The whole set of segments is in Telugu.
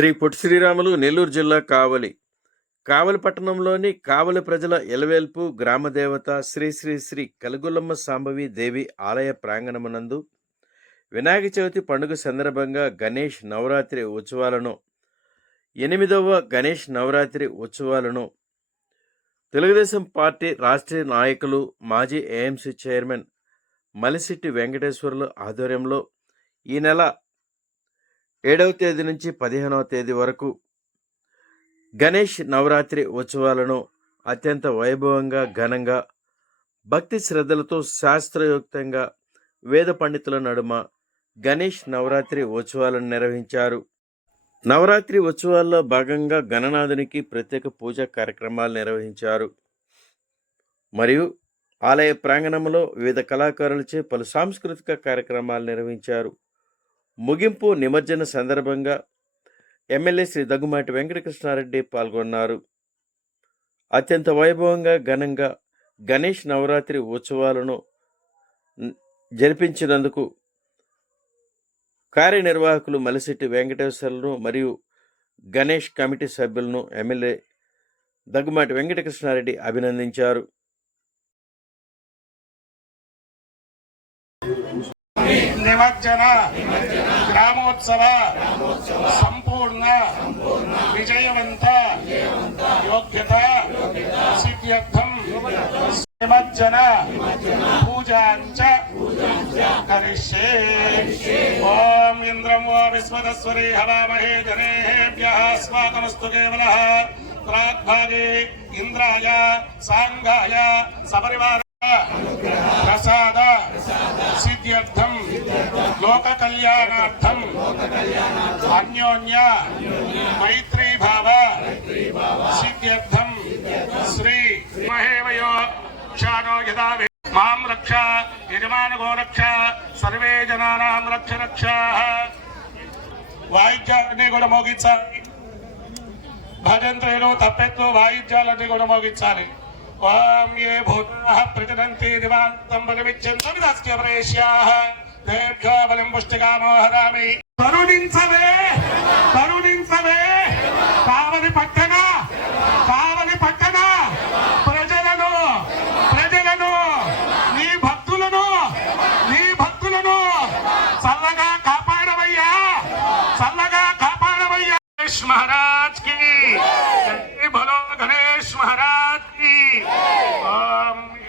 శ్రీ పొట్టి శ్రీరాములు నెల్లూరు జిల్లా కావలి. కావలి పట్టణంలోని కావలి ప్రజల ఎలవేల్పు గ్రామదేవత శ్రీ శ్రీ శ్రీ కలుగులమ్మ సాంబవి దేవి ఆలయ ప్రాంగణమునందు వినాయక చవితి పండుగ సందర్భంగా గణేష్ నవరాత్రి ఉత్సవాలను ఎనిమిదవ గణేష్ నవరాత్రి ఉత్సవాలను తెలుగుదేశం పార్టీ రాష్ట్రీయ నాయకులు మాజీ ఏఎంసీ చైర్మన్ మలిశెట్టి వెంకటేశ్వర్లు ఆధ్వర్యంలో ఈ నెల ఏడవ తేదీ నుంచి పదిహేనవ తేదీ వరకు గణేష్ నవరాత్రి ఉత్సవాలను అత్యంత వైభవంగా ఘనంగా భక్తి శ్రద్ధలతో శాస్త్రయుక్తంగా వేద పండితుల నడుమ గణేష్ నవరాత్రి ఉత్సవాలను నిర్వహించారు. నవరాత్రి ఉత్సవాల్లో భాగంగా గణనాథునికి ప్రత్యేక పూజా కార్యక్రమాలు నిర్వహించారు. మరియు ఆలయ ప్రాంగణంలో వివిధ కళాకారులచే పలు సాంస్కృతిక కార్యక్రమాలు నిర్వహించారు. ముగింపు నిమజ్జన సందర్భంగా ఎమ్మెల్యే శ్రీ దగ్గుమాటి వెంకటకృష్ణారెడ్డి పాల్గొన్నారు. అత్యంత వైభవంగా ఘనంగా గణేష్ నవరాత్రి ఉత్సవాలను జరిపించినందుకు కార్యనిర్వాహకులు మలిశెట్టి వెంకటేశ్వర్లను మరియు గణేష్ కమిటీ సభ్యులను ఎమ్మెల్యే దగ్గుమాటి వెంకటకృష్ణారెడ్డి అభినందించారు. నిమజ్జన గ్రామోత్సవ సంపూర్ణ విజయవంత యోగ్యత సిద్ధ్యర్థం నిమజ్జన పూజాంచ కరిష్యే. ఓం ఇంద్రం ఓ విశ్వదస్వరీ హవామహే జనేభ్యः స్వాగమస్తు కేవలः. ప్రాగ్భాగే ఇంద్రాయ సాంగాయ సపరివార ప్రసాద. లోక కళ్యాణార్థం అన్యోన్య మైత్రీభావ. సిద్ధ్యర్థం. శ్రీ మహేవయో క్షానో యదా మాం రక్ష యజమానగో రక్ష సర్వే జనానాం రక్ష రక్ష. వాయిద్యాలన్నీ కూడా మోగించాలి. భజంత్రులు తప్పెత్తు వాయిద్యాలన్నీ కూడా మోగించాలి. ఓం ఏ భూతాః ప్రజనంతి దివాంతం బలమిచ్చంతం దాస్య ప్రేష్యాః తేభ్యో బలం పుష్టికామో హరామి. కరుణించవే కరుణించవే కావలి పట్టణ కావలి పట్టణ. ప్రజలను ప్రజలను నీ భక్తులను నీ భక్తులను చల్లగా కాపాడవయ్యా చల్లగా కాపాడవయ్యా. మహారాజ్కి. బలో గణేష్ మహారాజ్కి. ఓం.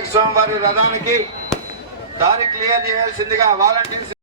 వినాయక స్వామి వారి రథానికి దారి క్లియర్ చేయాల్సిందిగా వాలంటీర్స్